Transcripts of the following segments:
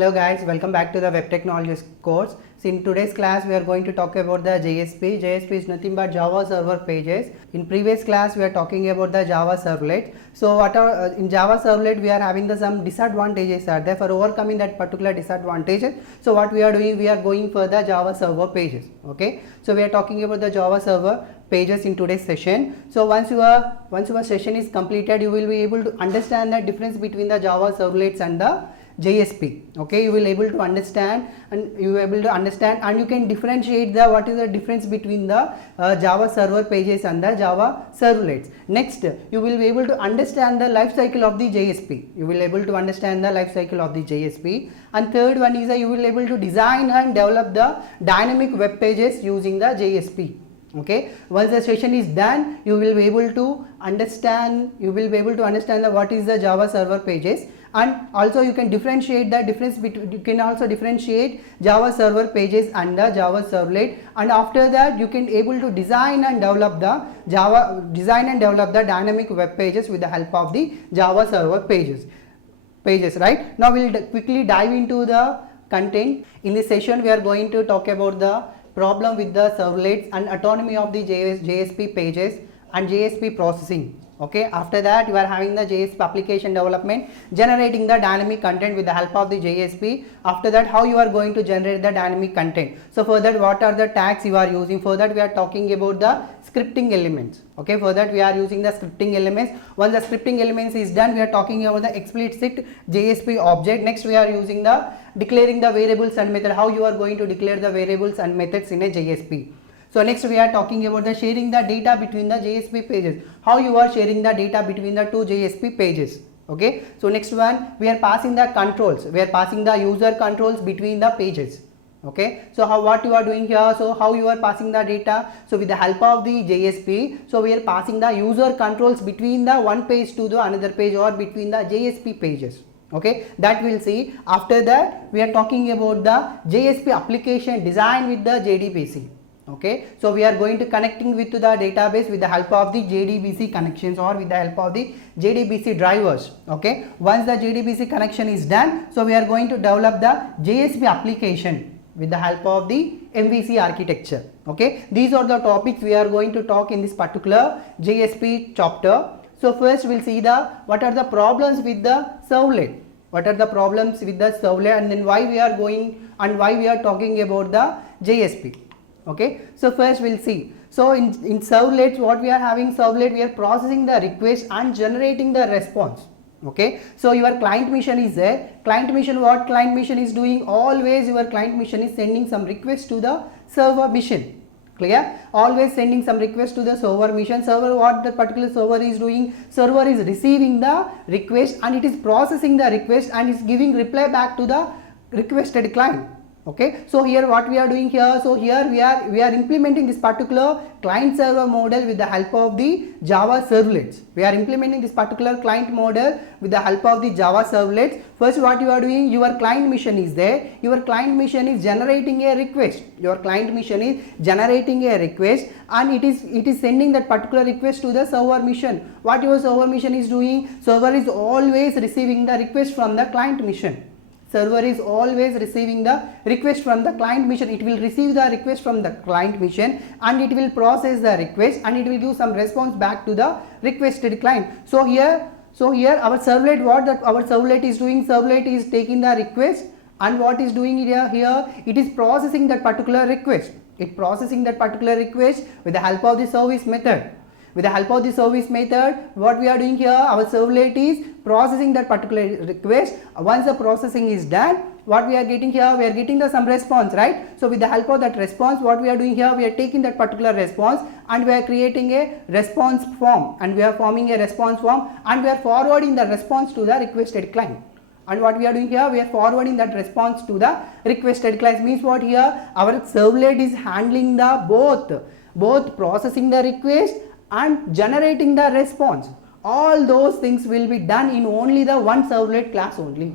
Hello guys, welcome back to the Web Technologies course. So in today's class we are going to talk about the JSP. JSP is nothing but Java Server Pages. In previous class we are talking about the Java Servlet. So what are in Java Servlet we are having some disadvantages are there. For overcoming that particular disadvantages, so what we are doing, we are going for the Java Server Pages. Okay, so we are talking about the Java Server Pages in today's session. So once your session is completed, you will be able to understand the difference between the Java Servlets and the JSP. Okay, you will able to understand and you can differentiate the what is the difference between the Java Server Pages and the Java Servlets. Next, you will be able to understand the life cycle of the JSP. You will able to understand the life cycle of the JSP. And third one is that you will able to design and develop the dynamic web pages using the JSP. Okay, once the session is done, you will be able to understand what is the Java Server Pages, and also you can differentiate the difference between, you can also differentiate Java Server Pages and the Java Servlet, and after that you can able to design and develop the dynamic web pages with the help of the Java Server Pages, right? Now we will quickly dive into the content. In this session we are going to talk about the problem with the servlets and autonomy of the JSP pages and JSP processing. Okay, after that you are having the JSP application development, generating the dynamic content with the help of the JSP. After that, how you are going to generate the dynamic content. So for that, what are the tags you are using? For that we are talking about the scripting elements. Okay, for that we are using the scripting elements. Once the scripting elements is done, we are talking about the explicit JSP object. Next we are using the declaring the variables and method, how you are going to declare the variables and methods in a JSP. So next we are talking about the sharing the data between the JSP pages, how you are sharing the data between the two JSP pages. Okay, so next one we are passing the controls, we are passing the user controls between the pages. Okay, so what you are doing here, so how you are passing the data, so with the help of the JSP, so we are passing the user controls between the one page to the another page or between the JSP pages. Okay, that we'll see. After that we are talking about the JSP application design with the JDBC. Okay, so we are going to connecting with the database with the help of the JDBC connections or with the help of the JDBC drivers. Okay, once the JDBC connection is done, so we are going to develop the JSP application with the help of the MVC architecture. Okay, these are the topics we are going to talk in this particular JSP chapter. So first we'll see what are the problems with the servlet, and then why we are going and why we are talking about the JSP. Okay, so first we'll see. So in servlets, what we are having, servlet we are processing the request and generating the response. Okay, so your client mission is there. Client mission, what client mission is doing, always your client mission is sending some request to the server mission. Clear? Always sending some request to the server mission. Server, what the particular server is doing, server is receiving the request and it is processing the request and is giving reply back to the requested client. Okay, so here what we are doing here, so here we are implementing this particular client server model with the help of the Java Servlets. We are implementing this particular client model with the help of the Java Servlets. First what you are doing, your client mission is there. Your client mission is generating a request. Your client mission is generating a request and it is sending that particular request to the server mission. What your server mission is doing, server is always receiving the request from the client mission. Server is always receiving the request from the client mission. It will receive the request from the client mission and it will process the request and it will give some response back to the requested client. So here our servlet, what that our servlet is doing, servlet is taking the request and what is doing here it is processing that particular request. It processing that particular request with the help of the service method. With the help of the service method, what we are doing here, our servlet is processing that particular request. Once the processing is done, what we are getting here, we are getting some response, right? So with the help of that response, what we are doing here, we are taking that particular response and we are creating a response form and we are forming a response form and we are forwarding the response to the requested client. And what we are doing here, we are forwarding that response to the requested client. Means what here, our servlet is handling the both processing the request and generating the response. All those things will be done in only the one servlet class only.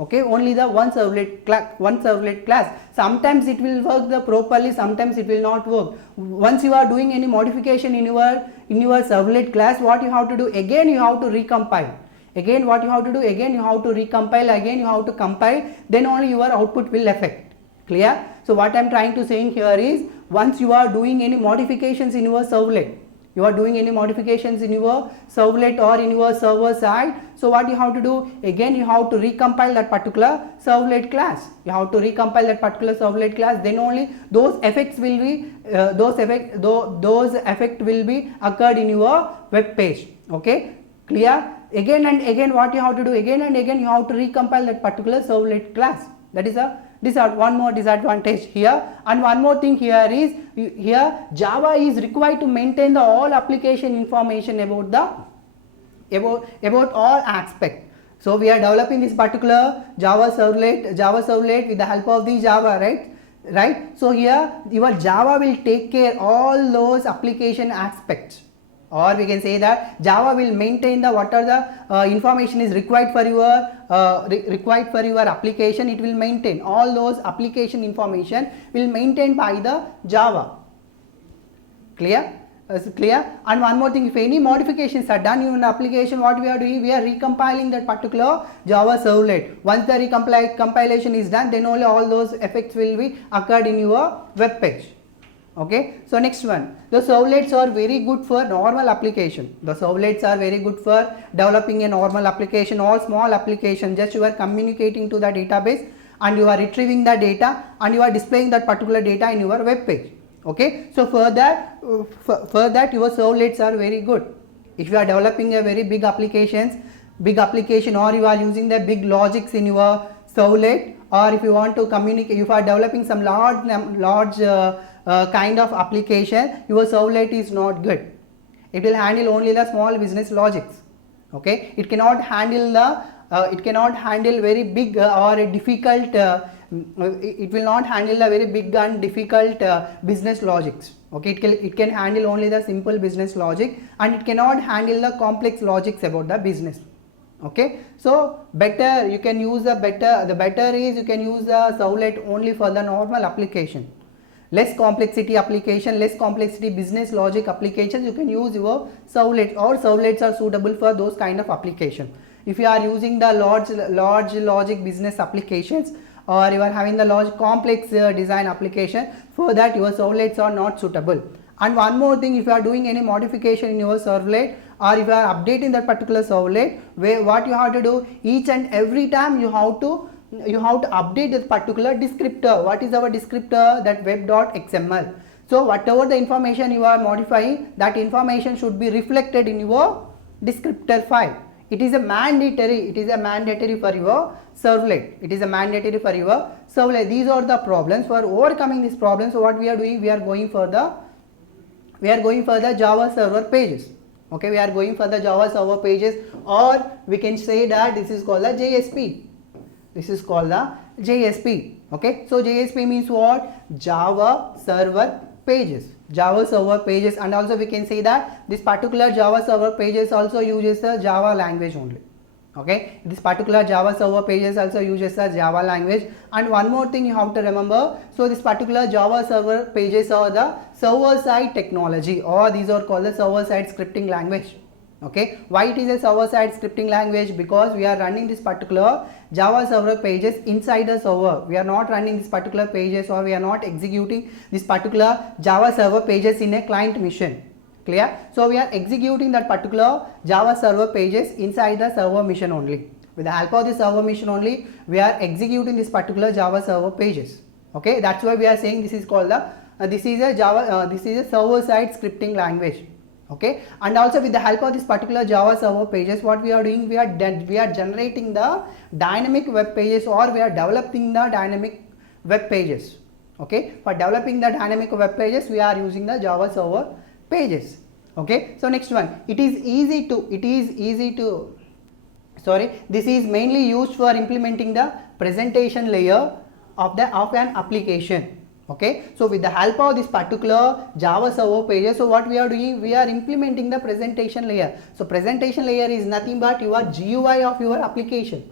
Okay, only the one servlet class. Sometimes it will work properly, sometimes it will not work. Once you are doing any modification in your servlet class, what you have to do, again you have to recompile. Again what you have to do, again you have to recompile, again you have to compile, then only your output will affect. Clear? So what I am trying to say here is, once you are doing any modifications in your servlet, you are doing any modifications in your servlet or in your server side, so what you have to do, again you have to recompile that particular servlet class. You have to recompile that particular servlet class, then only those effects will be those effect will be occurred in your web page. Okay, clear? Again and again what you have to do, again and again you have to recompile that particular servlet class. That is one more disadvantage here. And one more thing here is, here Java is required to maintain the all application information about all aspects. So we are developing this particular Java servlet with the help of the Java, right? So here your Java will take care all those application aspects, or we can say that Java will maintain the what are the information is required for your application. It will maintain all those application information will maintain by the Java. Clear? Clear? And one more thing, if any modifications are done in an application, what we are doing, we are recompiling that particular Java servlet. Once the compilation is done, then only all those effects will be occurred in your web page. Okay, so next one, the servlets are very good for normal application. The servlets are very good for developing a normal application or small application. Just you are communicating to the database and you are retrieving the data and you are displaying that particular data in your web page. Okay, so for that your servlets are very good. If you are developing a very big application, or you are using the big logics in your servlet, or if you want to communicate, if you are developing some large kind of application, your servlet is not good. It will handle only the small business logics. Okay, it cannot handle very big or a difficult. It will not handle the very big and difficult business logics. Okay, it can handle only the simple business logic, and it cannot handle the complex logics about the business. Okay, so the better is you can use the servlet only for the normal application. Less complexity application, less complexity business logic applications, you can use your servlets, or servlets are suitable for those kind of application. If you are using the large logic business applications, or you are having the large complex design application, for that your servlets are not suitable. And one more thing, if you are doing any modification in your servlet, or if you are updating that particular servlet, what you have to do, each and every time you have to update this particular descriptor. What is our descriptor? That web.xml. So whatever the information you are modifying, that information should be reflected in your descriptor file. It is a mandatory for your servlet. It is a mandatory for your servlet. These are the problems. For overcoming these problems, so what we are doing, we are going for the Java server pages. Okay, we are going for the Java server pages, or we can say that this is called the JSP. This is called the JSP. Okay, so JSP means what? Java server pages. Java server pages, and also we can say that this particular Java server pages also uses the Java language only. Okay, this particular Java server pages also uses the Java language. And one more thing you have to remember, so this particular Java server pages are the server side technology, or these are called the server side scripting language. Okay, why it is a server side scripting language? Because we are running this particular Java server pages inside the server. We are not running this particular pages, or we are not executing this particular Java server pages in a client machine. Clear? So we are executing that particular Java server pages inside the server machine only. With the help of the server machine only, we are executing this particular Java server pages. Okay, that's why we are saying this is called the this is a server side scripting language. Okay, and also with the help of this particular Java server pages, what we are doing, we are generating the dynamic web pages, or we are developing the dynamic web pages. Okay, for developing the dynamic web pages, we are using the Java server pages. Okay, so next one, this is mainly used for implementing the presentation layer of an application. Okay, so with the help of this particular Java server pages, so what we are doing, we are implementing the presentation layer. So presentation layer is nothing but your GUI of your application.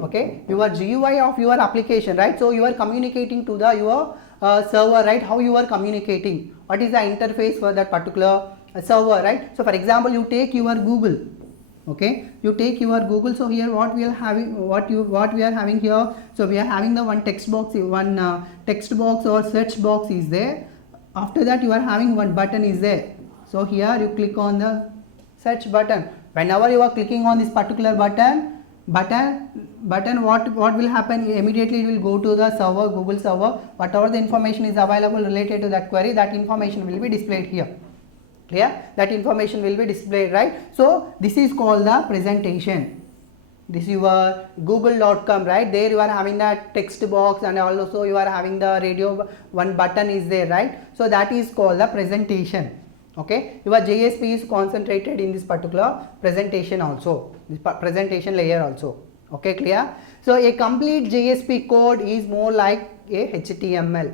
Okay, your GUI of your application, right? So you are communicating to your server, right? How you are communicating? What is the interface for that particular server, right? So for example, you take your Google. Okay, you take your Google. So here what we are having, what we are having here, so we are having the one text box, text box or search box is there. After that you are having one button is there. So here you click on the search button. Whenever you are clicking on this particular button, what will happen, immediately it will go to the server, Google server. Whatever the information is available related to that query, that information will be displayed here. Clear? That information will be displayed, right? So this is called the presentation. This is your google.com, right? There you are having that text box, and also you are having the radio one button is there, right? So that is called the presentation. Okay, your JSP is concentrated in this particular presentation also, this presentation layer also. Okay, clear? So a complete JSP code is more like a HTML.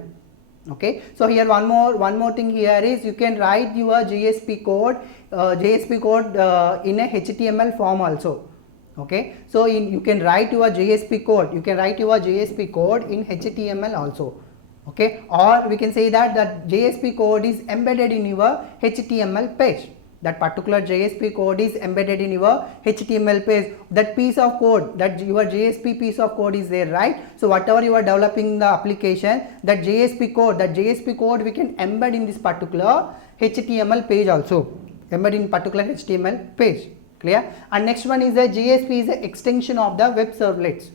Okay, so here one more thing here is you can write your JSP code in a HTML form also. Okay, so you can write your JSP code, in HTML also. Okay, or we can say that JSP code is embedded in your HTML page. That particular JSP code is embedded in your HTML page. That piece of code, that your JSP piece of code is there, right? So whatever you are developing the application, that JSP code we can embed in this particular HTML page also. Embed in particular HTML page. Clear? And next one is the JSP is the extension of the web servlets.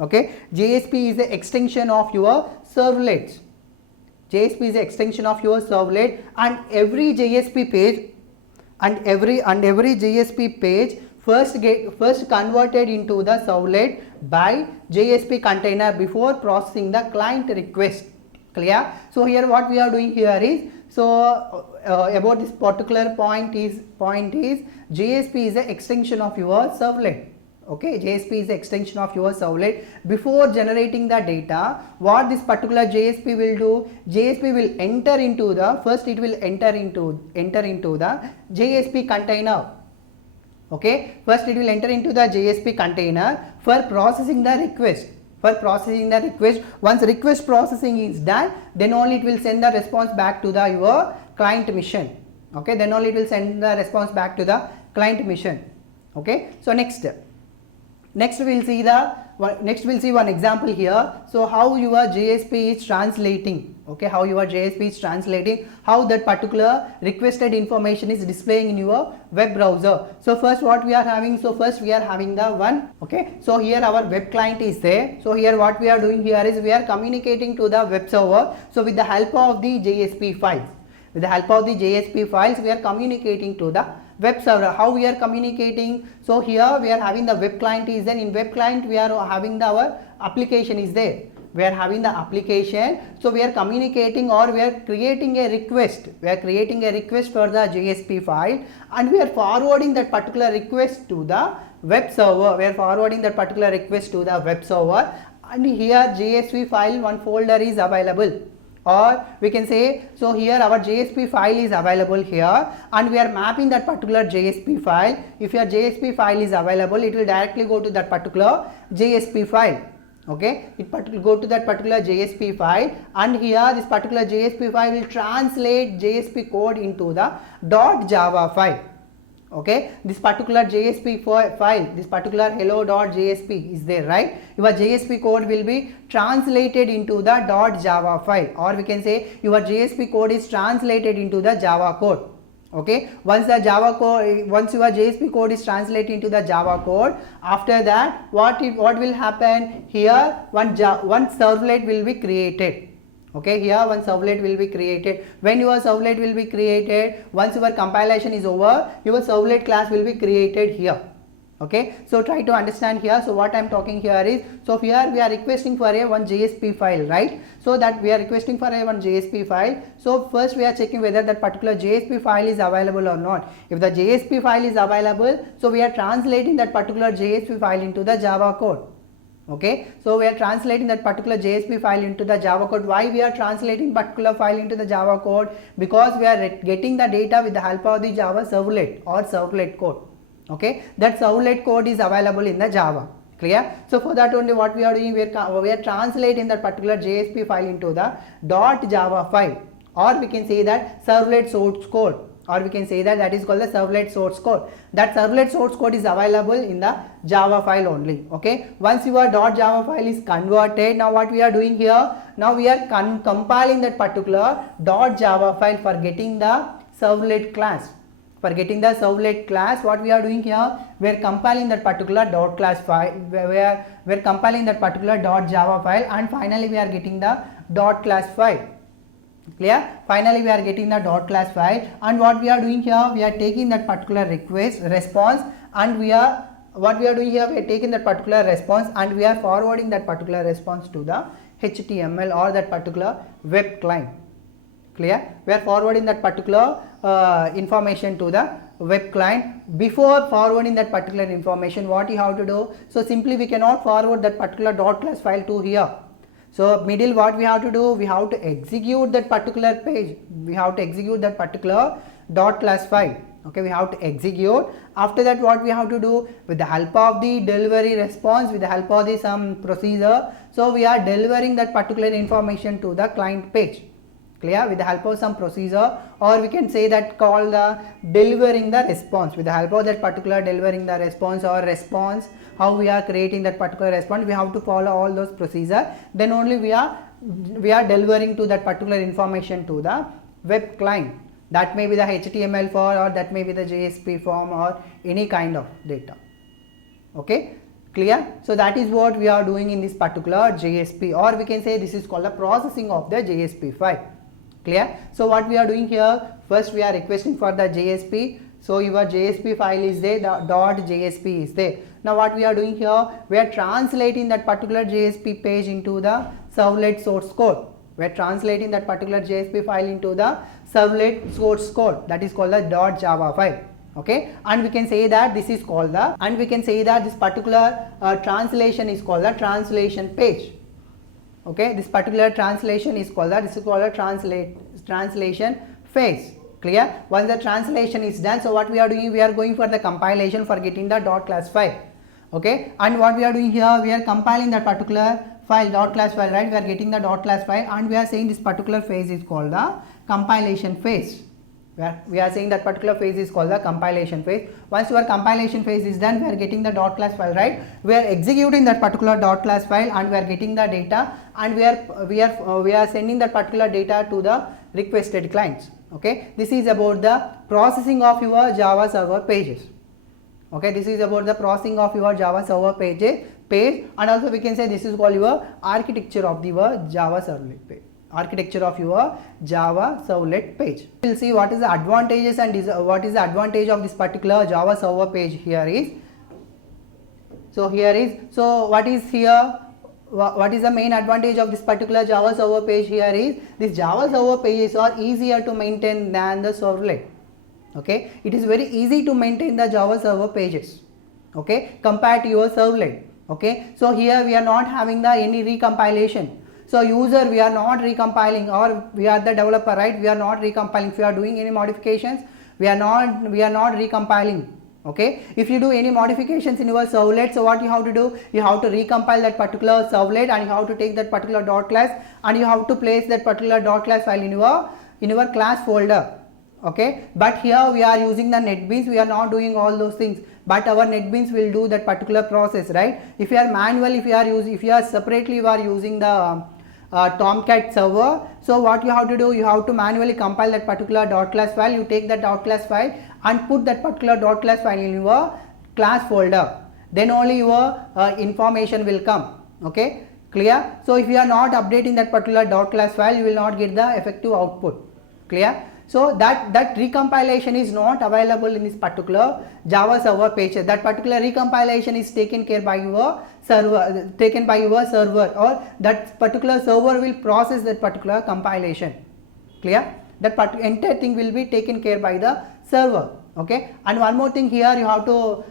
Okay, JSP is the extension of your servlets. JSP is the extension of your servlet, and every JSP page and every JSP page first converted into the servlet by JSP container before processing the client request. Clear? So here what we are doing here is, so about this particular point is JSP is the extension of your servlet. Okay, JSP is the extension of your servlet. Before generating the data, what this particular JSP will do, JSP will enter into the, first it will enter into the JSP container. Okay, first it will enter into the JSP container for processing the request. Once request processing is done, then only it will send the response back to the your client mission. Okay, then only it will send the response back to the client mission. Okay, so next we'll see one example here. So how your JSP is translating. Okay, how your JSP is translating, how that particular requested information is displaying in your web browser. So first what we are having, the one. Okay, so here our web client is there. So here what we are doing here is we are communicating to the web server. So with the help of the JSP files, we are communicating to the web server. How we are communicating? So here we are having the web client is there. In web client we are having our application is there. We are having the application. So we are communicating, or we are creating a request. For the JSP file, and we are forwarding that particular request to the web server. And here JSP file one folder is available. Or we can say, so here our JSP file is available here, and we are mapping that particular JSP file. If your JSP file is available, it will directly go to that particular JSP file. Okay, it will go to that particular JSP file, and here this particular JSP file will translate JSP code into the .java file. Okay, this particular JSP file, this particular hello.jsp is there, right? Your JSP code will be translated into the .java file, or we can say your JSP code is translated into the Java code. Okay, once your JSP code is translated into the Java code, after that what will happen here, one servlet will be created. Okay, here one servlet will be created. When your servlet will be created, once your compilation is over, your servlet class will be created here. Okay, so try to understand here. So what I am talking here is, so here we are requesting for one JSP file, right? So that we are requesting for one JSP file. So first we are checking whether that particular JSP file is available or not. If the JSP file is available, so we are translating that particular JSP file into the Java code. Okay, so we are translating that particular JSP file into the Java code. Why we are translating particular file into the Java code? Because we are getting the data with the help of the Java servlet or servlet code. Okay, that servlet code is available in the Java. Clear? So for that only what we are doing, we are translating that particular JSP file into the .java file, or we can say that servlet source code. or we can say that that is called the servlet source code. That servlet source code is available in the Java file only. Okay, once your .java file is converted, now what we are doing here, now we are compiling that particular .java file for getting the servlet class. For getting the servlet class, what we are doing here, we are compiling that particular .class file, we are compiling that particular .java file, and finally we are getting the .class file. Clear? Finally we are getting the .class file, and what we are doing here, we are taking that particular response, and we are taking that particular response and we are forwarding that particular response to the HTML or that particular web client. Clear? We are forwarding that particular information to the web client. Before forwarding that particular information, what you have to do, so simply we cannot forward that particular .class file to here. So middle, what we have to do, we have to execute that particular page, we have to execute that particular .class file. Okay, we have to execute. After that, what we have to do, with the help of the delivery response, with the help of the some procedure, so we are delivering that particular information to the client page. Clear? With the help of some procedure, or we can say that called the delivering the response. With the help of that particular delivering the response or response, how we are creating that particular response, we have to follow all those procedures. Then only we are delivering to that particular information to the web client. That may be the HTML file, or that may be the JSP form, or any kind of data. Okay, clear? So that is what we are doing in this particular JSP, or we can say this is called the processing of the JSP file. Clear? So what we are doing here, first we are requesting for the JSP. So your JSP file is there, the .jsp is there. Now what we are doing here, we are translating that particular JSP page into the servlet source code. We are translating that particular JSP file into the servlet source code, that is called the .java file. Okay, and we can say that this is called the, and we can say that this particular translation is called the translation page. Okay, this particular translation is called that, this is called a translation phase. Clear? Once the translation is done, so what we are doing, we are going for the compilation for getting the .class file. Okay, and what we are doing here, we are compiling that particular file, .class file, right? We are getting the .class file, and we are saying this particular phase is called the compilation phase. We are saying that particular phase is called the compilation phase. Once your compilation phase is done, we are getting the .class file, right? We are executing that particular .class file, and we are getting the data, and we are sending that particular data to the requested clients. Okay, this is about the processing of your Java server pages. Okay, this is about the processing of your Java server page, and also we can say this is called your architecture of your Java servlet page. Architecture of your Java servlet page. We will see what is the advantages and what is the advantage of this particular Java server page here is. So here is, so what is here, what is the main advantage of this particular Java server page here is, this Java server pages are easier to maintain than the servlet. Okay, it is very easy to maintain the Java server pages, okay, compared to your servlet. Okay, so here we are not having the any recompilation. So user, we are not recompiling, or we are the developer, right? We are not recompiling. If you are doing any modifications, we are not recompiling. Okay, if you do any modifications in your servlet, so what you have to do, you have to recompile that particular servlet, and you have to take that particular .class, and you have to place that particular .class file in your class folder. Okay, but here we are using the NetBeans, we are not doing all those things, but our NetBeans will do that particular process, right? If you are manual, if you are separately, you are using the Tomcat server, so what you have to do, you have to manually compile that particular .class file. You take that .class file and put that particular .class file in your class folder, then only your information will come. Okay, clear? So if you are not updating that particular .class file, you will not get the effective output. Clear? So that recompilation is not available in this particular Java server page. That particular recompilation is taken care by your server, or that particular server will process that particular compilation. Clear? That entire thing will be taken care by the server. Okay, and one more thing here, you have to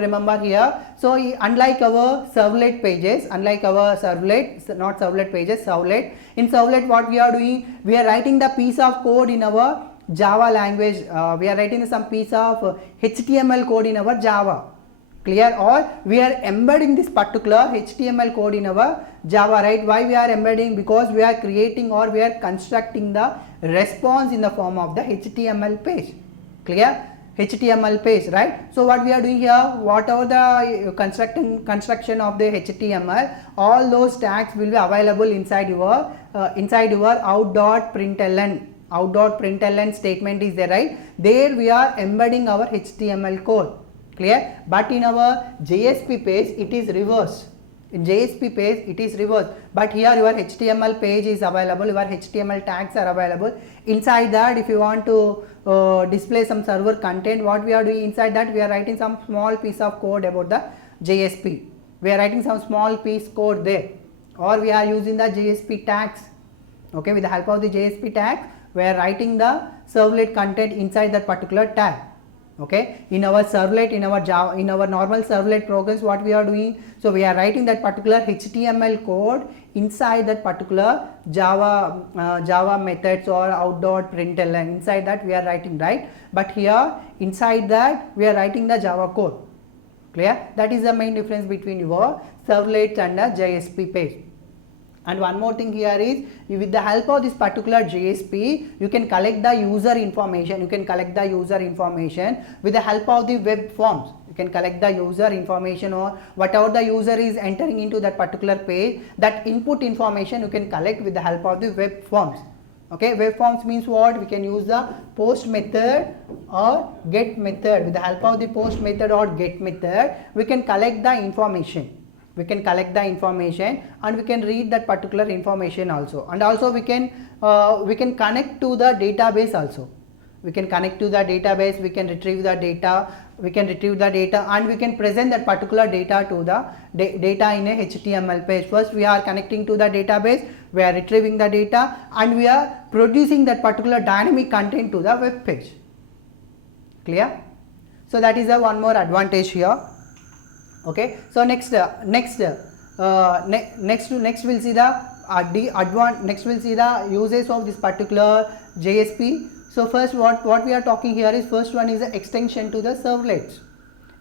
remember here. So unlike our servlet pages, in servlet, what we are doing, we are writing the piece of code in our Java language. We are writing some piece of HTML code in our Java. Clear? Or we are embedding this particular HTML code in our Java, right? Why we are embedding? Because we are creating or we are constructing the response in the form of the HTML page. Clear? HTML page, right? So what we are doing here, whatever the construction of the HTML, all those tags will be available inside your out.println statement is there, right? There we are embedding our HTML code. Clear? But in our JSP page it is reverse. In JSP page it is reverse, but here your HTML page is available, your HTML tags are available. Inside that, if you want to display some server content, what we are doing inside that, we are writing some small piece of code about the JSP. We are writing some small piece code there, or we are using the JSP tags. Okay, with the help of the JSP tags, we are writing the servlet content inside that particular tag. Okay, in our servlet, in our Java, in our normal servlet programs, what we are doing, so we are writing that particular HTML code inside that particular Java methods or out.println. Inside that we are writing, right? But here inside that we are writing the Java code. Clear? That is the main difference between your servlets and the JSP page. And one more thing here is, with the help of this particular JSP, you can collect the user information. You can collect the user information with the help of the web forms. You can collect the user information, or whatever the user is entering into that particular page, that input information you can collect with the help of the web forms. Okay, web forms means what? We can use the post method or get method. With the help of the post method or get method, we can collect the information. We can collect the information and we can read that particular information also, and also we can connect to the database also. We can connect to the database, we can retrieve the data, and we can present that particular data to the data in a HTML page. First we are connecting to the database, we are retrieving the data, and we are producing that particular dynamic content to the web page. Clear? So that is the one more advantage here. Okay, so next we'll see the next we'll see the uses of this particular JSP. So first what we are talking here is, first one is the extension to the servlets.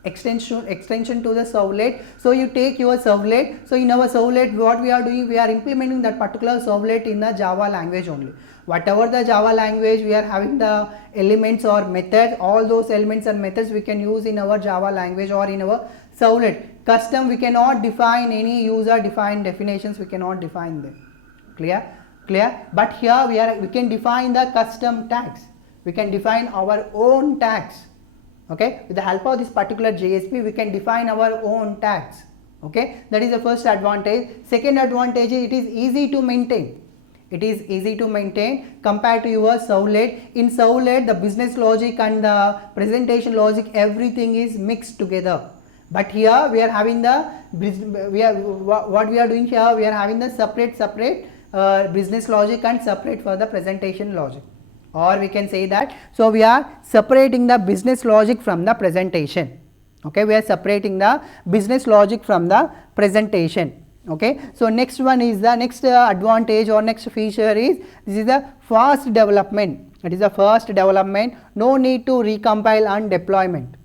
Extension to the servlet. So you take your servlet. So in our servlet, what we are doing, we are implementing that particular servlet in the Java language only. Whatever the Java language, we are having the elements or methods, all those elements and methods we can use in our Java language or in our servlet. Custom, we cannot define any user defined definitions, we cannot define them. Clear? But here we can define the custom tags. We can define our own tags. Okay, with the help of this particular JSP, we can define our own tags. Okay, that is the first advantage. Second advantage is, it is easy to maintain. It is easy to maintain compared to your servlet. In servlet, the business logic and the presentation logic, everything is mixed together. But here we are having the what we are doing here, we are having the separate business logic and separate for the presentation logic, or we can say that, so we are separating the business logic from the presentation. Okay, we are separating the business logic from the presentation. Okay, so next one is the next advantage or next feature is, this is the fast development. It is the fast development, no need to recompile and deployment.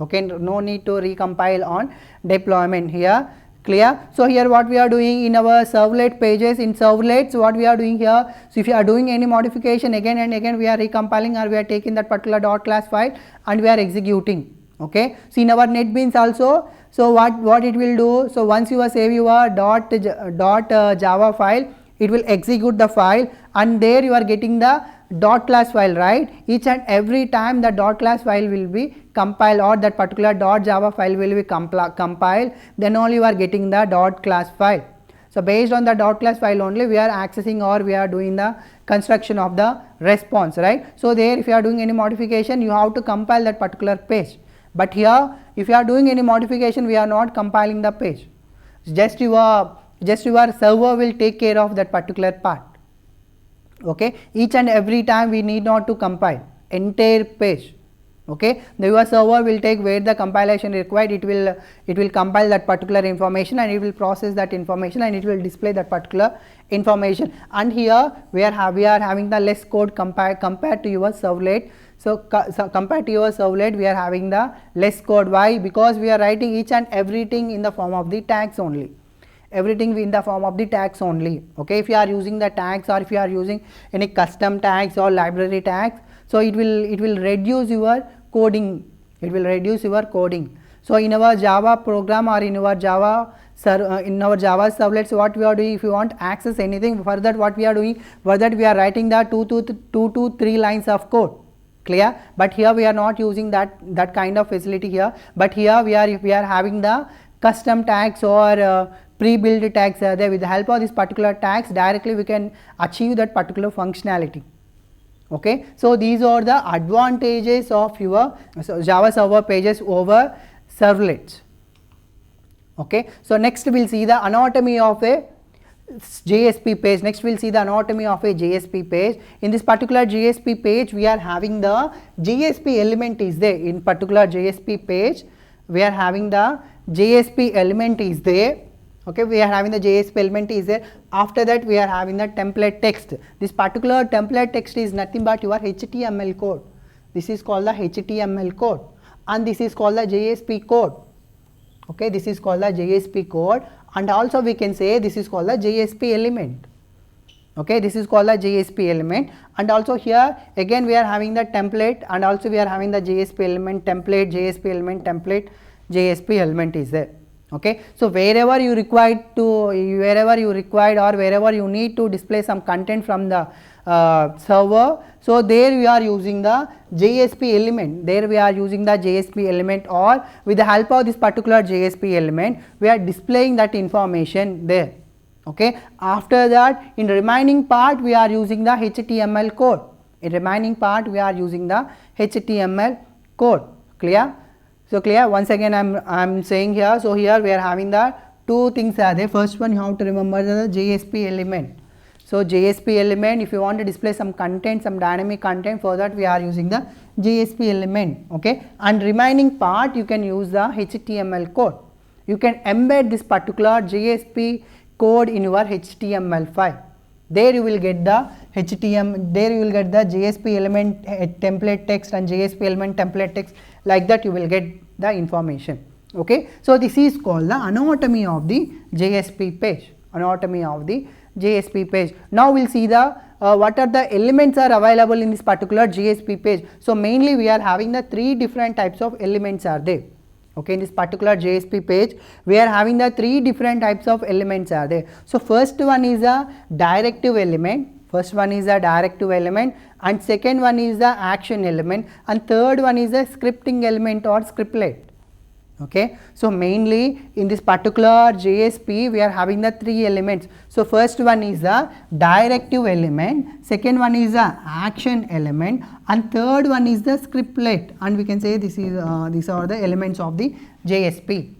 Okay, no need to recompile on deployment here. Clear? So here what we are doing in our servlet pages, in servlets what we are doing here, so if you are doing any modification, again and again we are recompiling, or we are taking that particular .class file and we are executing. Okay, so in our NetBeans also, so what it will do, so once you are save your .java file, it will execute the file, and there you are getting the .class file, right? Each and every time the .class file will be compiled, or that particular .java file will be compiled, then only you are getting the .class file. So based on the .class file only we are accessing, or we are doing the construction of the response, right? So there if you are doing any modification, you have to compile that particular page. But here if you are doing any modification, we are not compiling the page. Just your server will take care of that particular part. Okay, each and every time we need not to compile entire page. Okay, your server will take where the compilation required, it will compile that particular information, and it will process that information, and it will display that particular information. And here we are having the less code compared to your servlet. So compared to your servlet, we are having the less code. Why? Because we are writing each and everything in the form of the tags only. everything in the form of the tags only. Okay, if you are using the tags or if you are using any custom tags or library tags, so it will reduce your coding, it will reduce your coding. So in our Java program or in our Java servlets, what we are doing, if you want access anything, for that what we are doing, for that we are writing the 2 to 3 lines of code. Clear? But here we are not using that kind of facility here, but here if we are having the custom tags or pre-built tags there. With the help of this particular tags, directly we can achieve that particular functionality. Okay, so these are the advantages of your Java server pages over servlets. Okay, so next we will see the anatomy of a JSP page. Next we will see the anatomy of a JSP page. In this particular JSP page, we are having the JSP element is there. In particular JSP page, we are having the JSP element is there. Okay, we are having the JSP element is there. After that, we are having the template text. This particular template text is nothing but your HTML code. This is called the HTML code, and this is called the JSP code. Okay, this is called the JSP code, and also we can say this is called the JSP element. Okay, this is called the JSP element, and also here again we are having the template, and also we are having the JSP element template, JSP element template, JSP element is there. Okay, so wherever you required or wherever you need to display some content from the server, so there we are using the JSP element, there we are using the JSP element, or with the help of this particular JSP element we are displaying that information there. Okay, after that in the remaining part we are using the HTML code, in remaining part we are using the HTML code. Clear? So clear? Once again I am saying here, so here we are having the two things are there. First one you have to remember the JSP element. So JSP element, if you want to display some content, some dynamic content, for that we are using the JSP element. Okay, and remaining part you can use the HTML code. You can embed this particular JSP code in your HTML file. There you will get the there you will get the JSP element template text and JSP element template text, like that you will get the information. Okay, so this is called the anatomy of the JSP page, anatomy of the JSP page. Now we will see the what are the elements are available in this particular JSP page. So mainly we are having the 3 different types of elements are there. Okay, in this particular JSP page we are having the 3 different types of elements are there. So first one is a directive element, and second one is the action element, and third one is a scripting element or scriptlet. Okay, so mainly in this particular JSP we are having the 3 elements. So first one is the directive element, second one is the action element, and third one is the scriptlet, and we can say this is these are the elements of the JSP.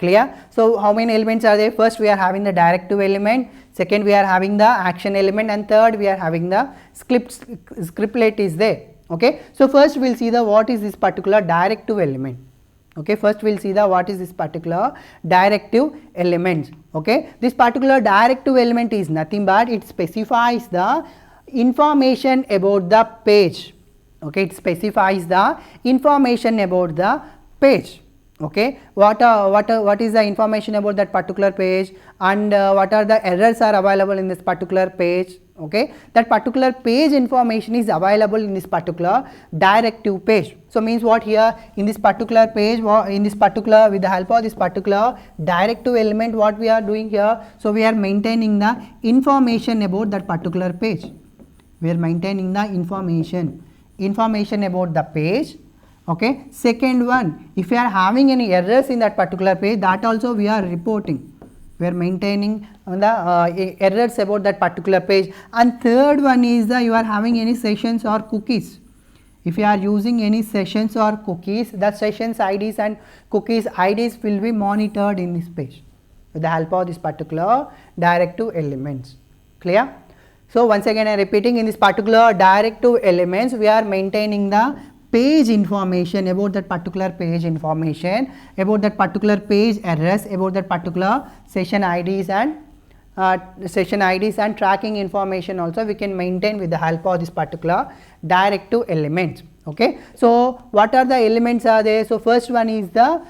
Clear? So how many elements are there? First we are having the directive element, second we are having the action element, and third we are having the scriptlet is there. Okay, so first we will see the what is this particular directive element. Okay, first we will see the what is this particular directive element. Okay, this particular directive element is nothing but it specifies the information about the page. Okay, it specifies the information about the page. Okay, what is the information about that particular page, and what are the errors are available in this particular page. Okay, that particular page information is available in this particular directive page. So means what here in this particular page, in this particular, with the help of this particular directive element, what we are doing here, so we are maintaining the information about that particular page. We are maintaining the information about the page. Okay, second one, if we are having any errors in that particular page, that also we are reporting. We are maintaining the errors about that particular page. And third one is the you are having any sessions or cookies. If you are using any sessions or cookies, the sessions IDs and cookies IDs will be monitored in this page with the help of this particular directive elements. Clear? So once again I am repeating, in this particular directive elements we are maintaining the page information about that particular page information, about that particular page errors, about that particular session IDs and tracking information also we can maintain with the help of this particular directive elements. Okay, so what are the elements are there? So first one is the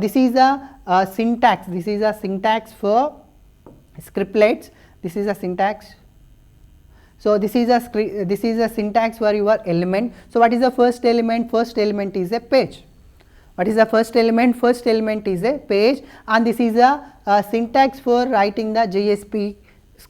this is the syntax. This is a syntax for scriptlets. This is a syntax. So this is a syntax for your element. So what is the first element? First element is a page. What is the first element? First element is a page, and this is a syntax for writing the JSP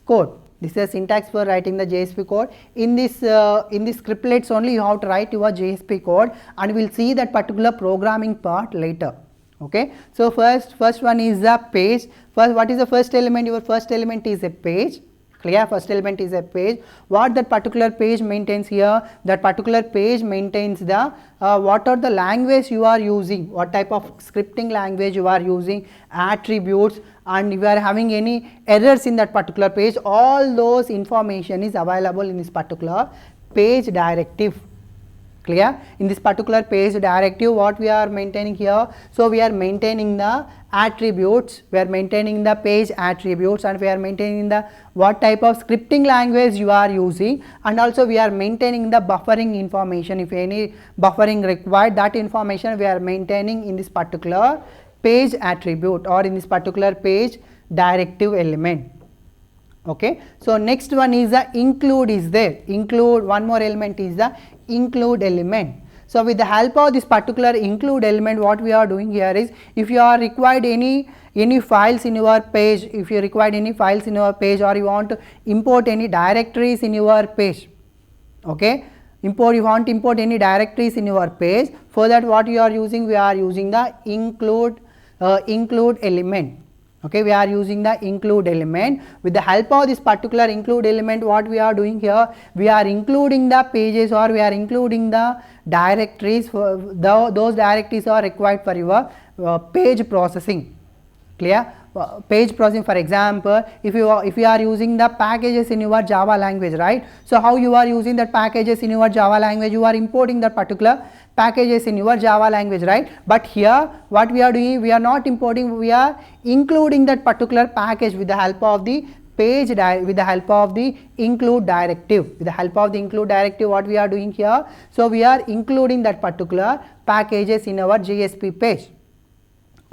code. This is a syntax for writing the JSP code. In this scriptlets only you have to write your JSP code, and we will see that particular programming part later. Okay. So first one is the page. First, what is the first element? Your first element is a page. Clear? First element is a page. What that particular page maintains here? That particular page maintains the what are the language you are using, what type of scripting language you are using, attributes, and if you are having any errors in that particular page, all those information is available in this particular page directive. Clear? In this particular page directive, what we are maintaining here? So we are maintaining the attributes, we are maintaining the page attributes, and we are maintaining the what type of scripting language you are using, and also we are maintaining the buffering information. If any buffering required, that information we are maintaining in this particular page attribute or in this particular page directive element. Okay. So next one is the include is there. Include, one more element is the include element. So with the help of this particular include element, what we are doing here is, if you are required any files in your page, if you required any files in your page, or you want to import any directories in your page, okay, you want to import any directories in your page, for that what you are using? We are using the include element. Okay, we are using the include element. With the help of this particular include element, what we are doing here? We are including the pages, or we are including the directories. For those directories are required for your page processing. Clear? Page processing, for example, if you are using the packages in your Java language, right? So how you are using that packages in your Java language? You are importing that particular packages in your Java language, right? But here what we are doing, we are not importing, we are including that particular package with the help of the page with the help of the include directive. With the help of the include directive, what we are doing here? So we are including that particular packages in our JSP page.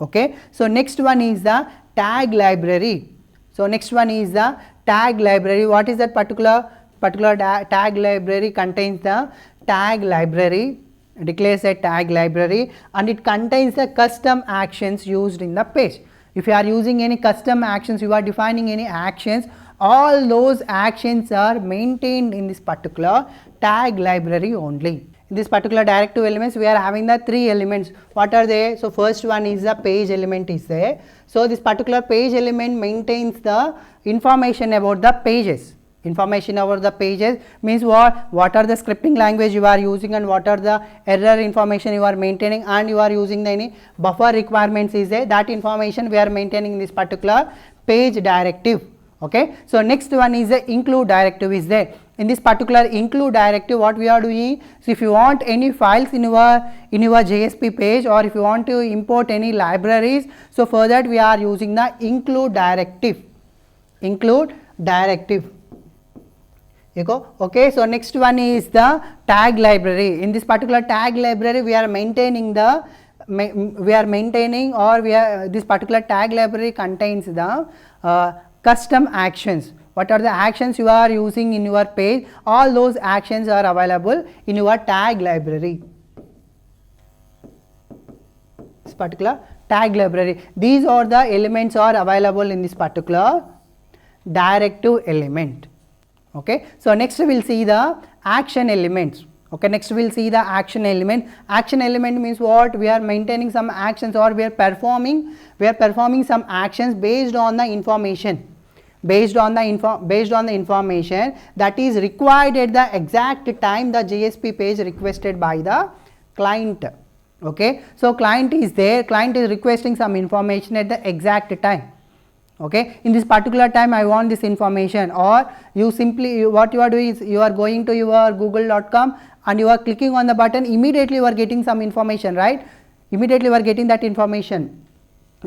Okay. So next one is the tag library. So next one is the tag library. What is that particular tag library? Contains the tag library, declares a tag library, and it contains the custom actions used in the page. If you are using any custom actions, you are defining any actions, all those actions are maintained in this particular tag library only. In this particular directive elements, we are having the three elements. What are they? So first one is the page element is there. So this particular page element maintains the information about the pages. Information about the pages means what are the scripting language you are using, and what are the error information you are maintaining, and you are using the any buffer requirements is there. That information we are maintaining in this particular page directive. Okay. So next one is the include directive is there. In this particular include directive, what we are doing? So if you want any files in your JSP page, or if you want to import any libraries, so for that we are using the include directive. Include directive. Okay. So next one is the tag library. In this particular tag library, we are maintaining the this particular tag library contains the custom actions. What are the actions you are using in your page? All those actions are available in your tag library. This particular tag library. These are the elements are available in this particular directive element. Okay. So next we will see the action elements. Okay. Next we will see the action element. Action element means what? We are maintaining some actions, or we are performing some actions based on the information. Based on the information that is required at the exact time the JSP page requested by the client. Okay. So client is there, client is requesting some information at the exact time. Okay. In this particular time I want this information, or you simply what you are doing is you are going to your google.com and you are clicking on the button, immediately you are getting some information, right? Immediately you are getting that information.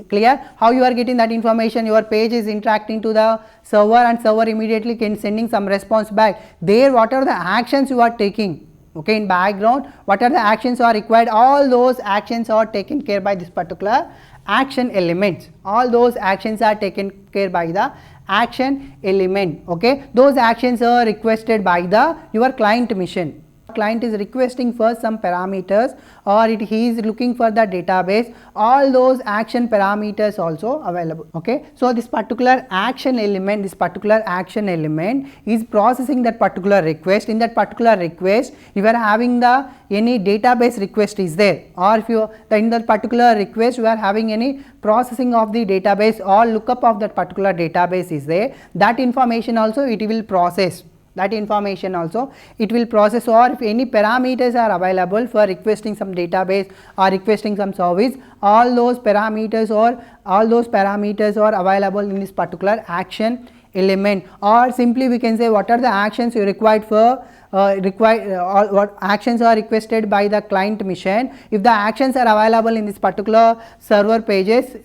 Clear? How you are getting that information? Your page is interacting to the server, and server immediately sending some response back. There what are the actions you are taking? Okay, in background what are the actions are required? All those actions are taken care by this particular action elements. All those actions are taken care by the action element. Okay, those actions are requested by the your client mission. Client is requesting for some parameters, or he is looking for the database. All those action parameters also available. Okay, so this particular action element is processing that particular request. In that particular request, if you are having the any database request is there, or if you in that particular request you are having any processing of the database or lookup of that particular database is there, that information also it will process. That information also it will process, or if any parameters are available for requesting some database or requesting some service, all those parameters are available in this particular action element. Or simply we can say what are the actions you required for what actions are requested by the client mission. If the actions are available in this particular server pages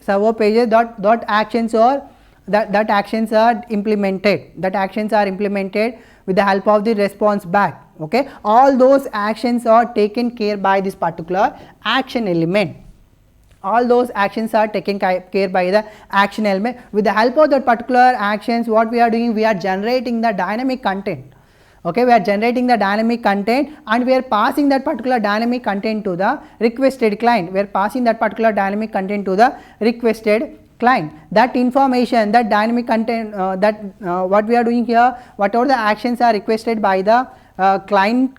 dot actions are that actions are implemented with the help of the response back. Okay, all those actions are taken care by this particular action element. All those actions are taken care by the action element. With the help of that particular actions, what we are doing, we are generating the dynamic content. Okay, we are generating the dynamic content and we are passing that particular dynamic content to the requested client. We are passing that particular dynamic content to the requested client. That information, that dynamic content, what we are doing here, whatever the actions are requested by the client.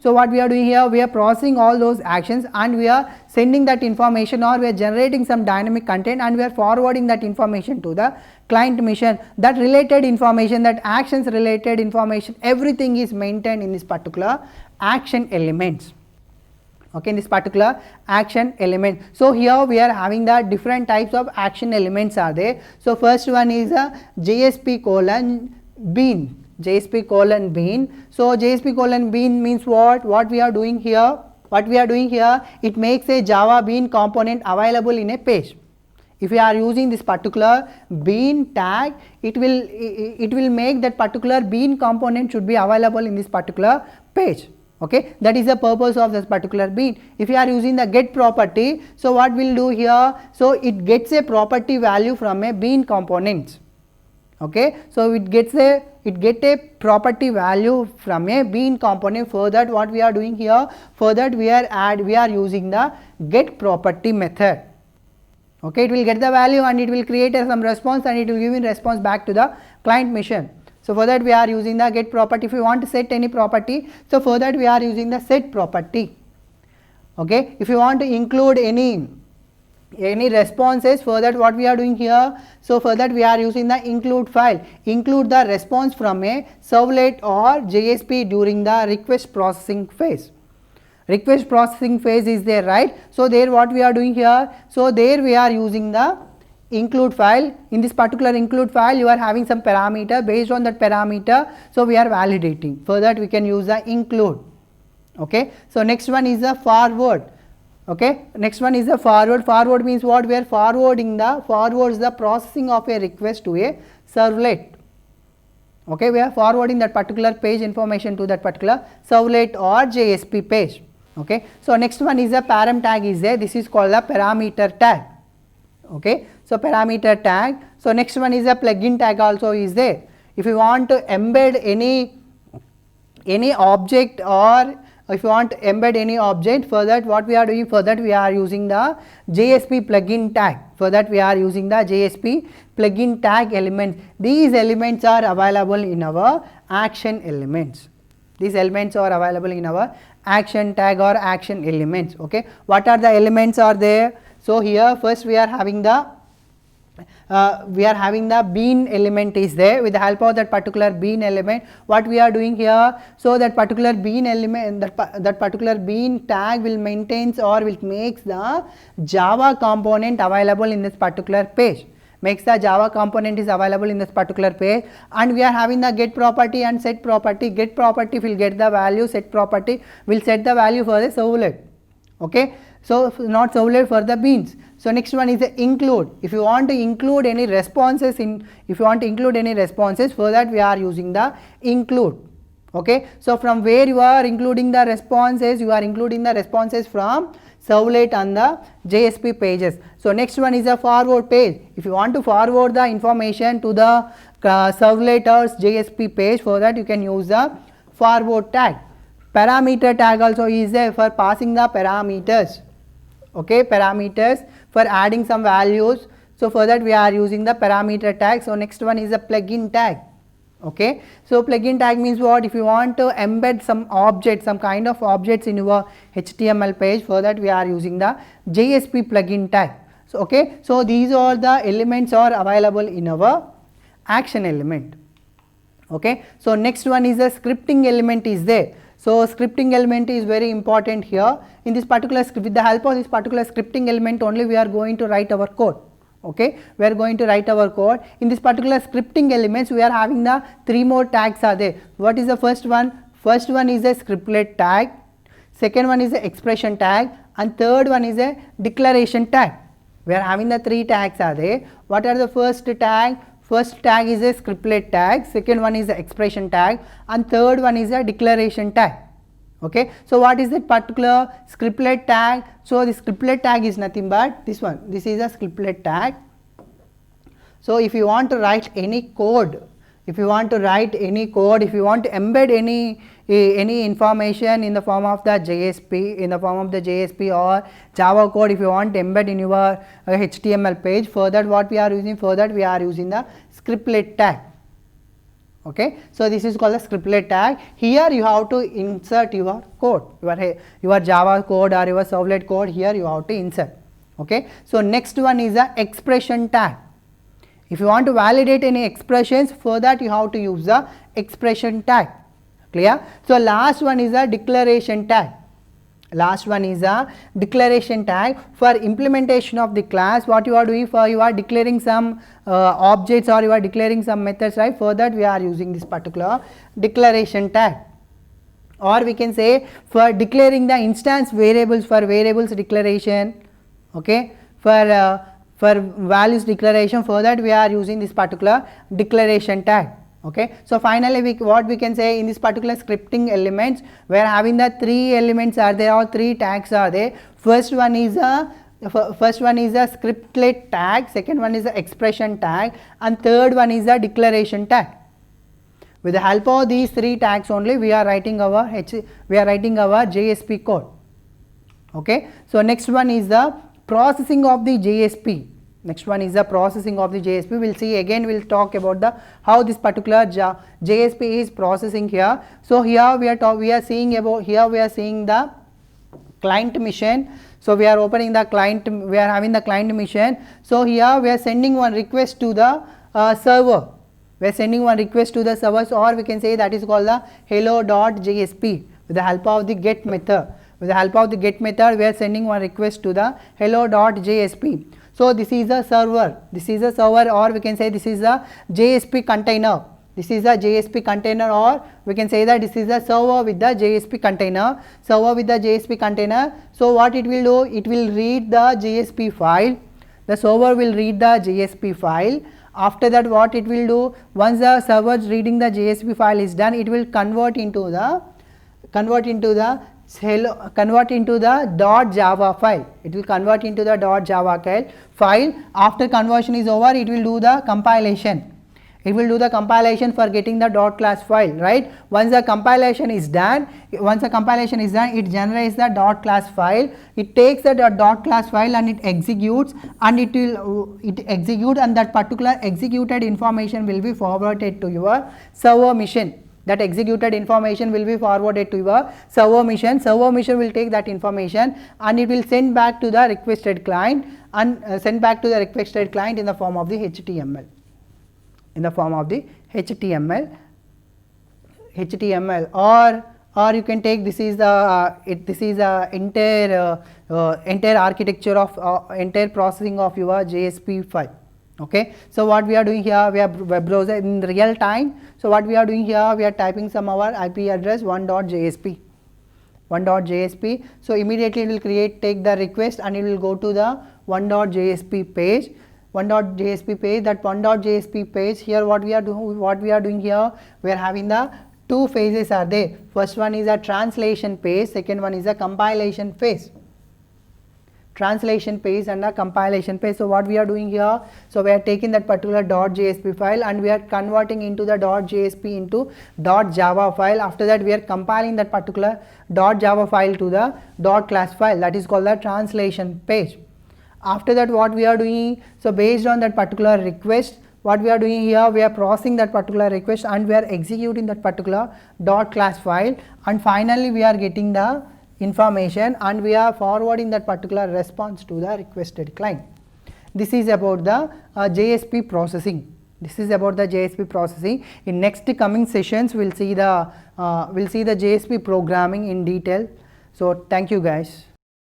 So what we are doing here, we are processing all those actions and we are sending that information, or we are generating some dynamic content and we are forwarding that information to the client mission. That related information, that actions related information, everything is maintained in this particular action elements. Okay, in this particular action element. So here we are having the different types of action elements are there. So first one is a JSP::bean. JSP::bean. So JSP::bean means what we are doing here. It makes a Java bean component available in a page. If you are using this particular bean tag, it will make that particular bean component should be available in this particular page. Okay, that is the purpose of this particular bean. If you are using the get property, so what we'll do here, so it gets a property value from a bean component. Okay, so it gets a property value from a bean component. For that, what we are doing here, for that we are using the get property method. Okay, it will get the value and it will create some response and it will give in response back to the client mission. So for that we are using the get property. If you want to set any property, so for that we are using the set property. Okay, if you want to include any responses, for that what we are doing here, so for that we are using the include file. Include the response from a servlet or JSP during the request processing phase. Request processing phase is there, right? So there what we are doing here, so there we are using the include file. In this particular include file you are having some parameter, based on that parameter so we are validating. For that we can use the include. Okay, so next one is the forward. Okay, next one is the forward. Forward means what? We are forwards the processing of a request to a servlet. Okay, we are forwarding that particular page information to that particular servlet or JSP page. Okay, so next one is a param tag is there. This is called the parameter tag. Okay, so parameter tag. So next one is a plugin tag also is there. If you want to embed any object, or if you want to embed any object, for that what we are doing, for that we are using the JSP plugin tag. For that we are using the JSP plugin tag elements. These elements are available in our action elements. These elements are available in our action tag or action elements. Okay, what are the elements are there? So here first we are having the bean element is there. With the help of that particular bean element, what we are doing here, so that particular bean element, that particular bean tag will maintains or will makes the Java component available in this particular page. Makes the Java component is available in this particular page. And we are having the get property and set property. Get property will get the value, set property will set the value for the servlet. Okay, so not servlet, for the beans. So next one is the include. If you want to include any responses for that we are using the include. Okay, so from where you are including the responses, you are including the responses from servlet and the JSP pages. So next one is a forward page. If you want to forward the information to the servlet or JSP page, for that you can use the forward tag. Parameter tag also is there for passing the parameters. Okay, parameters for adding some values. So for that we are using the parameter tag. So next one is a plugin tag. Okay, so plugin tag means what? If you want to embed some objects, some kind of objects in your HTML page, for that we are using the JSP plugin tag. So okay, so these are the elements are available in our action element. Okay, so next one is a scripting element is there. So scripting element is very important here. In this particular script, with the help of this particular scripting element only, we are going to write our code. Okay, we are going to write our code. In this particular scripting elements, we are having the 3 more tags are there. What is the first one? First one is a scriptlet tag, second one is a expression tag, and third one is a declaration tag. We are having the 3 tags are there. What are the first tag? First tag is a scriptlet tag, second one is the expression tag, and third one is a declaration tag. Okay, so what is that particular scriptlet tag? So the scriptlet tag is nothing but this one. This is a scriptlet tag. So if you want to write any code, if you want to embed any information in the form of the JSP, or Java code, if you want to embed in your HTML page, for that what we are using? For that we are using the scriptlet tag. Okay, so this is called the scriptlet tag. Here you have to insert your code, your Java code or your servlet code. Here you have to insert. Okay, so next one is the expression tag. If you want to validate any expressions, for that you have to use the expression tag. Clear? So last one is a declaration tag. Last one is a declaration tag. For implementation of the class, what you are doing? For you are declaring some objects, or you are declaring some methods, right? For that we are using this particular declaration tag. Or we can say for declaring the instance variables, for variables declaration. Okay, for values declaration, for that we are using this particular declaration tag. Okay, so finally what we can say in this particular scripting elements, we are having the 3 elements are there, or 3 tags are there. First one is a scriptlet tag, second one is the expression tag, and third one is the declaration tag. With the help of these 3 tags only, we are writing our JSP code. Okay, so next one is the processing of the JSP. Next one is the processing of the JSP. We will see again. We will talk about the how this particular JSP is processing here. So here we are seeing the client mission. So we are opening the client. We are having the client mission. So here we are sending one request to the server. We are sending one request to the servers, or we can say that is called the hello.jsp with the help of the get method. With the help of the get method, we are sending one request to the hello.jsp. So this is a server, or we can say this is a JSP container. This is a JSP container, or we can say that this is a server with the JSP container. So what it will do? It will read the JSP file. The server will read the JSP file. After that, what it will do? Once the server reading the JSP file is done, it will convert into the .java file. It will convert into the .java file. After conversion is over, it will do the compilation. It will do the compilation for getting the .class file, right? Once the compilation is done, it generates the .class file. It takes the .class file and it executes, and and that particular executed information will be forwarded to your server machine. That executed information will be forwarded to your server machine. Server machine will take that information and it will send back to the requested client, and in the form of the HTML. Or you can take this is the entire architecture of entire processing of your JSP file. Okay, so what we are doing here, we are web browser in real time. So what we are doing here, we are typing some our IP address 1.jsp. So immediately it will take the request and it will go to the 1.jsp page. That 1.jsp page, here what we are doing here, we are having the two phases are there. First one is a translation phase, second one is a compilation phase. Translation phase and a compilation phase. So what we are doing here, so we are taking that particular .jsp file and we are converting into the .jsp into .java file. After that we are compiling that particular .java file to the .class file, that is called the translation page. After that what we are doing, so based on that particular request, what we are doing here, we are processing that particular request and we are executing that particular .class file, and finally we are getting the information and we are forwarding that particular response to the requested client. This is about the JSP processing. This is about the JSP processing. In next coming sessions we'll see the JSP programming in detail. So thank you guys.